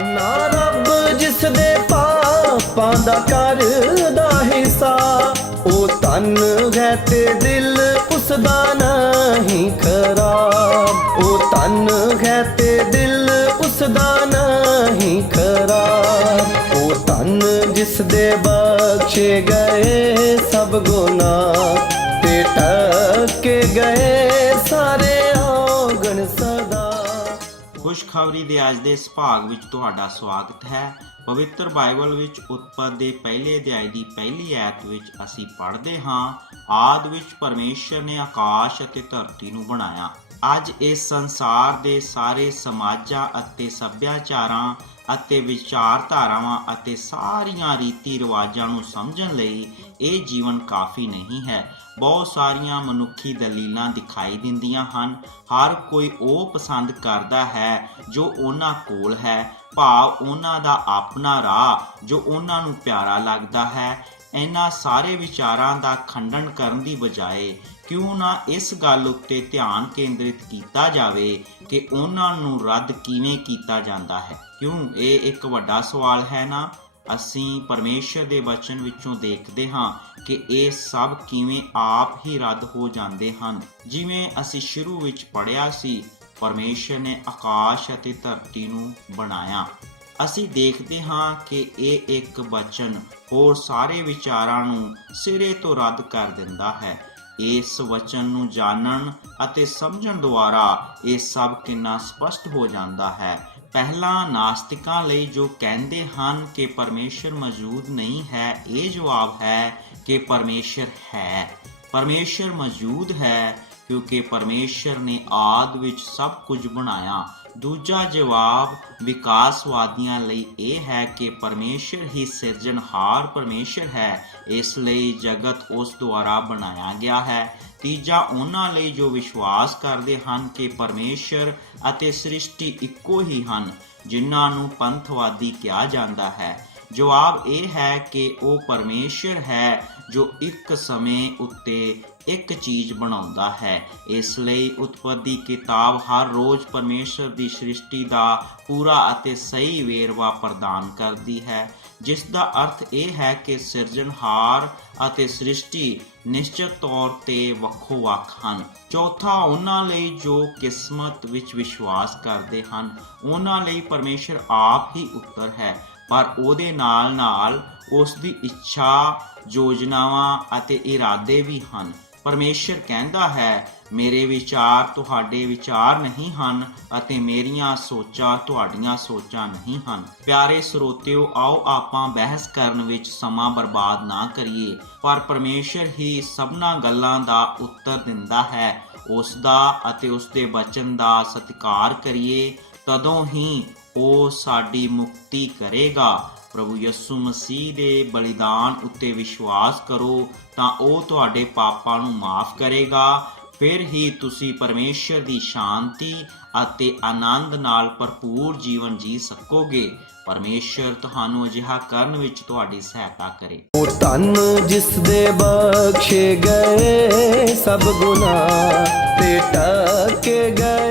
ਨਾ ਰੱਬ ਜਿਸ ਦੇ ਪਾਪਾਂ ਦਾ ਕਰਦਾ ਹਿਸਾਬ ਉਹ ਤਨ ਹੈ ਤੇ ਦਿਲ ਉਸ ਦਾ ਨਹੀਂ ਖਰਾਬ। ਉਹ ਤਨ ਹੈ ਤੇ ਦਿਲ ਉਸ ਦਾ ਨਹੀਂ ਖਰਾਬ। ਉਹ ਤਨ ਜਿਸ ਦੇ ਬਖਸ਼ੇ ਗਏ ਸਭ ਗੁਨਾਹ, ਤੇ ਟੱਕੇ ਗਏ ਖੁਸ਼ਖਬਰੀ ਦੇ ਅੱਜ ਦੇ ਇਸ ਭਾਗ ਵਿੱਚ ਤੁਹਾਡਾ ਸਵਾਗਤ ਹੈ। ਪਵਿੱਤਰ ਬਾਈਬਲ ਵਿੱਚ ਉਤਪਤ ਦੇ ਪਹਿਲੇ ਅਧਿਆਇ ਦੀ ਪਹਿਲੀ ਐਤ ਵਿੱਚ ਅਸੀਂ ਪੜ੍ਹਦੇ ਹਾਂ, ਆਦ ਵਿੱਚ ਪਰਮੇਸ਼ਰ ਨੇ ਆਕਾਸ਼ ਅਤੇ ਧਰਤੀ ਨੂੰ ਬਣਾਇਆ। ਅੱਜ ਇਸ ਸੰਸਾਰ ਦੇ ਸਾਰੇ ਸਮਾਜਾਂ ਅਤੇ ਸੱਭਿਆਚਾਰਾਂ ਅਤੇ ਵਿਚਾਰਧਾਰਾਵਾਂ ਅਤੇ ਸਾਰੀਆਂ ਰੀਤੀ ਰਿਵਾਜਾਂ ਨੂੰ ਸਮਝਣ ਲਈ ਇਹ ਜੀਵਨ ਕਾਫੀ ਨਹੀਂ ਹੈ। ਬਹੁਤ ਸਾਰੀਆਂ ਮਨੁੱਖੀ ਦਲੀਲਾਂ ਦਿਖਾਈ ਦਿੰਦੀਆਂ ਹਨ। ਹਰ ਕੋਈ ਉਹ ਪਸੰਦ ਕਰਦਾ ਹੈ ਜੋ ਉਹਨਾਂ ਕੋਲ ਹੈ। ਭਾਵ ਉਹਨਾਂ ਦਾ ਆਪਣਾ ਰਾਹ, ਜੋ ਉਹਨਾਂ ਨੂੰ ਪਿਆਰਾ ਲੱਗਦਾ ਹੈ। ਇਹਨਾਂ ਸਾਰੇ ਵਿਚਾਰਾਂ ਦਾ ਖੰਡਨ ਕਰਨ ਦੀ ਬਜਾਏ ਕਿਉਂ ਨਾ ਇਸ ਗੱਲ ਉੱਤੇ ਧਿਆਨ ਕੇਂਦਰਿਤ ਕੀਤਾ ਜਾਵੇ ਕਿ ਉਹਨਾਂ ਨੂੰ ਰੱਦ ਕਿਵੇਂ ਕੀਤਾ ਜਾਂਦਾ ਹੈ? ਕਿਉਂ? ਇਹ ਇੱਕ ਵੱਡਾ ਸਵਾਲ ਹੈ ਨਾ? ਅਸੀਂ ਪਰਮੇਸ਼ਰ ਦੇ ਬਚਨ ਵਿੱਚੋਂ ਦੇਖਦੇ ਹਾਂ ਕਿ ਇਹ ਸਭ ਕਿਵੇਂ ਆਪ ਹੀ ਰੱਦ ਹੋ ਜਾਂਦੇ ਹਨ। ਜਿਵੇਂ ਅਸੀਂ ਸ਼ੁਰੂ ਵਿੱਚ ਪੜ੍ਹਿਆ ਸੀ, ਪਰਮੇਸ਼ਰ ਨੇ ਆਕਾਸ਼ ਅਤੇ ਧਰਤੀ ਨੂੰ ਬਣਾਇਆ। ਅਸੀਂ ਦੇਖਦੇ ਹਾਂ ਕਿ ਇਹ ਇੱਕ ਵਚਨ ਹੋਰ ਸਾਰੇ ਵਿਚਾਰਾਂ ਨੂੰ ਸਿਰੇ ਤੋਂ ਰੱਦ ਕਰ ਦਿੰਦਾ ਹੈ। ਇਸ ਵਚਨ ਨੂੰ ਜਾਣਨ ਅਤੇ ਸਮਝਣ ਦੁਆਰਾ ਇਹ ਸਭ ਕਿੰਨਾ ਸਪਸ਼ਟ ਹੋ ਜਾਂਦਾ ਹੈ। ਪਹਿਲਾਂ ਨਾਸਤਿਕਾਂ ਲਈ ਜੋ ਕਹਿੰਦੇ ਹਨ ਕਿ ਪਰਮੇਸ਼ਰ ਮੌਜੂਦ ਨਹੀਂ ਹੈ, ਇਹ ਜਵਾਬ ਹੈ ਕਿ ਪਰਮੇਸ਼ਰ ਹੈ। ਪਰਮੇਸ਼ਰ ਮੌਜੂਦ ਹੈ ਕਿਉਂਕਿ ਪਰਮੇਸ਼ਰ ਨੇ ਆਦ ਵਿੱਚ ਸਭ ਕੁਝ ਬਣਾਇਆ। ਦੂਜਾ ਜਵਾਬ ਵਿਕਾਸਵਾਦੀਆਂ ਲਈ ਇਹ ਹੈ ਕਿ ਪਰਮੇਸ਼ਰ ਹੀ ਸਿਰਜਣਹਾਰ ਪਰਮੇਸ਼ਰ ਹੈ। ਇਸ ਲਈ ਜਗਤ ਉਸ ਦੁਆਰਾ ਬਣਾਇਆ ਗਿਆ ਹੈ। ਤੀਜਾ, ਉਹਨਾਂ ਲਈ ਜੋ ਵਿਸ਼ਵਾਸ ਕਰਦੇ ਹਨ ਕਿ ਪਰਮੇਸ਼ਰ ਅਤੇ ਸ੍ਰਿਸ਼ਟੀ ਇੱਕੋ ਹੀ ਹਨ, ਜਿਨ੍ਹਾਂ ਨੂੰ ਪੰਥਵਾਦੀ ਕਿਹਾ ਜਾਂਦਾ ਹੈ। ਜਵਾਬ ਇਹ ਹੈ ਕਿ ਉਹ ਪਰਮੇਸ਼ਰ ਹੈ ਜੋ ਇੱਕ ਸਮੇਂ ਉੱਤੇ ਇੱਕ ਚੀਜ਼ ਬਣਾਉਂਦਾ ਹੈ, ਇਸ ਲਈ ਉਤਪਤੀ ਕਿਤਾਬ ਹਰ ਰੋਜ਼ ਪਰਮੇਸ਼ਰ ਦੀ ਸ੍ਰਿਸ਼ਟੀ ਦਾ ਪੂਰਾ ਅਤੇ ਸਹੀ ਵੇਰਵਾ ਪ੍ਰਦਾਨ ਕਰਦੀ ਹੈ। ਜਿਸ ਦਾ ਅਰਥ ਇਹ ਹੈ ਕਿ ਸਿਰਜਣਹਾਰ ਅਤੇ ਸ੍ਰਿਸ਼ਟੀ ਨਿਸ਼ਚਿਤ ਤੌਰ ਤੇ ਵੱਖੋ ਵੱਖ ਹਨ। ਚੌਥਾ, ਉਹਨਾਂ ਲਈ ਜੋ ਕਿਸਮਤ ਵਿੱਚ ਵਿਸ਼ਵਾਸ ਕਰਦੇ ਹਨ, ਉਹਨਾਂ ਲਈ ਪਰਮੇਸ਼ਰ ਆਪ ਹੀ ਉੱਤਰ ਹੈ। ਪਰ ਉਹਦੇ ਨਾਲ ਨਾਲ ਉਸ ਦੀ ਇੱਛਾ, ਯੋਜਨਾਵਾਂ ਅਤੇ ਇਰਾਦੇ ਵੀ ਹਨ। ਪਰਮੇਸ਼ਰ ਕਹਿੰਦਾ ਹੈ, ਮੇਰੇ ਵਿਚਾਰ ਤੁਹਾਡੇ ਵਿਚਾਰ ਨਹੀਂ ਹਨ ਅਤੇ ਮੇਰੀਆਂ ਸੋਚਾਂ ਤੁਹਾਡੀਆਂ ਸੋਚਾਂ ਨਹੀਂ ਹਨ। ਪਿਆਰੇ ਸਰੋਤਿਓ, ਆਓ ਆਪਾਂ ਬਹਿਸ ਕਰਨ ਵਿੱਚ ਸਮਾਂ ਬਰਬਾਦ ਨਾ ਕਰੀਏ। ਪਰ ਪਰਮੇਸ਼ਰ ਹੀ ਸਭਨਾ ਗੱਲਾਂ ਦਾ ਉੱਤਰ ਦਿੰਦਾ ਹੈ। ਉਸ ਦਾ ਅਤੇ ਉਸ ਦੇ ਬਚਨ ਦਾ ਸਤਿਕਾਰ ਕਰੀਏ। ਤਦੋਂ ਹੀ ਉਹ ਸਾਡੀ ਮੁਕਤੀ ਕਰੇਗਾ। ਪ੍ਰਭੂ ਯਿਸੂ ਮਸੀਹ ਦੇ ਬਲੀਦਾਨ ਉੱਤੇ ਵਿਸ਼ਵਾਸ ਕਰੋ ਤਾਂ ਉਹ ਤੁਹਾਡੇ ਪਾਪਾਂ ਨੂੰ ਮਾਫ ਕਰੇਗਾ। ਫਿਰ ਹੀ ਤੁਸੀਂ ਪਰਮੇਸ਼ਰ ਦੀ ਸ਼ਾਂਤੀ ਅਤੇ ਆਨੰਦ ਨਾਲ ਭਰਪੂਰ ਜੀਵਨ ਜੀ ਸਕੋਗੇ। ਪਰਮੇਸ਼ਰ ਤੁਹਾਨੂੰ ਅਜਿਹਾ ਕਰਨ ਵਿੱਚ ਤੁਹਾਡੀ ਸਹਾਇਤਾ ਕਰੇ। ਉਹ ਤਨ ਜਿਸ ਦੇ ਬਖਸ਼ੇ ਗਏ, ਸਭ ਗੁਨਾਹ ਤੇ ਟੱਕੇ ਗਏ।